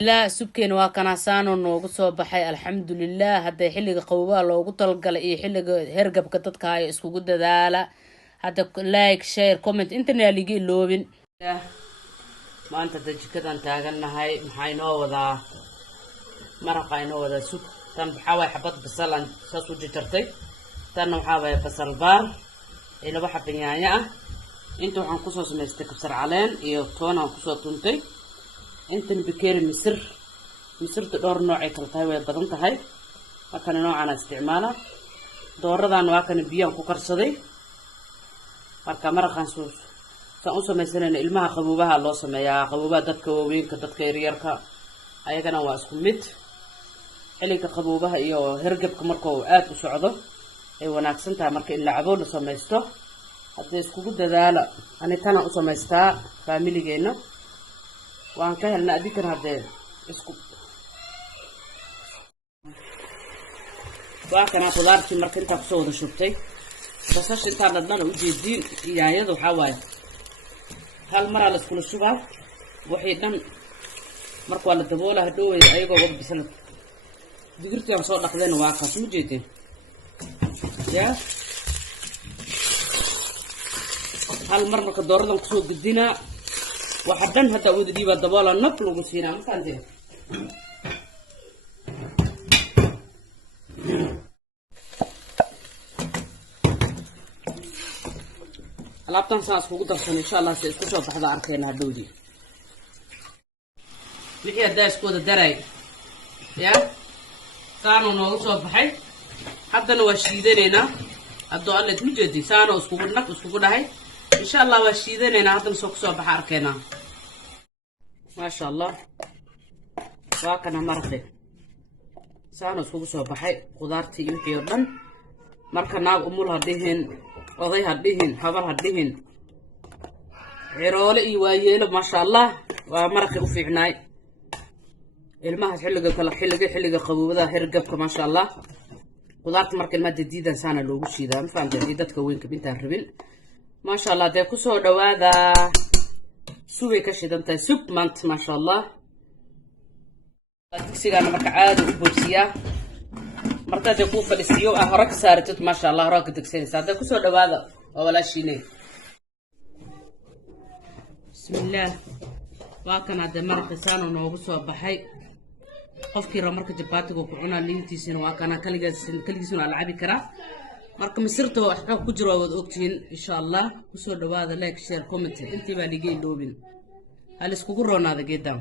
لا سبكين واكنا سانو نوغو سو بخاي الحمد لله هدا خليغا قوبا لوغو تلغال اي خليغا هرغبka dadka ay iskugu dadaala hada like share comment internet ligi loobin maanta jikadan taaganahay maxay noo wadaa maraqa inoo wada sub tan waxa way xabad basal aan soo jartay tan waxa way basal baar ila waxa banyaanya ah inta waxaan ku soo sameystay kabsar caleen iyo toon aan ku soo tuntay inta bikeeri misirta dhowr nooc ay kala tahay way badan tahay marka noocana isticmaala dooradan waa kan biyaan ku karsaday marka maraqan soo u sameysanayn ilmaha qaboobaha loo sameeyaa qaboobaha dadka waaweynka dadka yaryarka ayagana waa isku mid xilliga qaboobaha iyo hergebka marka uu aad u socdo ay wanaagsan tahay marka in la cabo la sameysto hadii iskugu dadaala anitana u sameystaa familigeena waan ka helna adikan hadee isku waa kana qudaartii marka inta ku soo wada shubtay basasha inta dadna u jeedin yaayadu waxa waay hal mar la isku shubaa wixii dhan marka wala daboolaha hadhow ayagoo ugu bisan digirtii aan soo dhaqdeen waa ka soo jeedin ya hal mar marka dooradan ku soo gudina waxa dhan hada wada diiba daboola naf lagu siinaa ma fahanteen alaabtan saas ugu darsan insha Allah si isku soo baxda arkayna hadowdii wixii hada isku wada daray ya saano noogu soo baxay haddana waa shiidanayna hadoo alle ku jeedi saano isku dhahay insha Allah waa shiidanayna haddana soo baxa arkayna ما شاء الله واكنا مرقي سانو اسكو سو بخاي خضارتي وخي ودن marka naag umul hadhihin oday hadhihin habar hadhihin ciroole iyo waayeelo ma sha Allah waa maraqi u fiicnaay ilmaha xilliga qaboobada hergabka ma sha Allah qudaarta marka ma diidan saana loogu shiidaa ma fahamtay dadka weynka intaan rabin ma sha Allah de ku soo dhawaada سوي كشيد أنت سوب مانت ما شاء الله تكسير أنا مكعاد وبوسيا مرتا تكون فلسيو أهرك سارتت ما شاء الله راك تكسير سادة كسر هذا ولا شيء ليه بسم الله واكن هذا مرق سانو نوبسوا بحي قفكي رمرك جباتك وقعنا لينتي سن واكن كل جزء على عبي كرا marka misirto waxa ku jiro wad ogtiin insha Allah ku soo dhawaada like share comment intii baa dhigay doobin hal isku roonaada geedam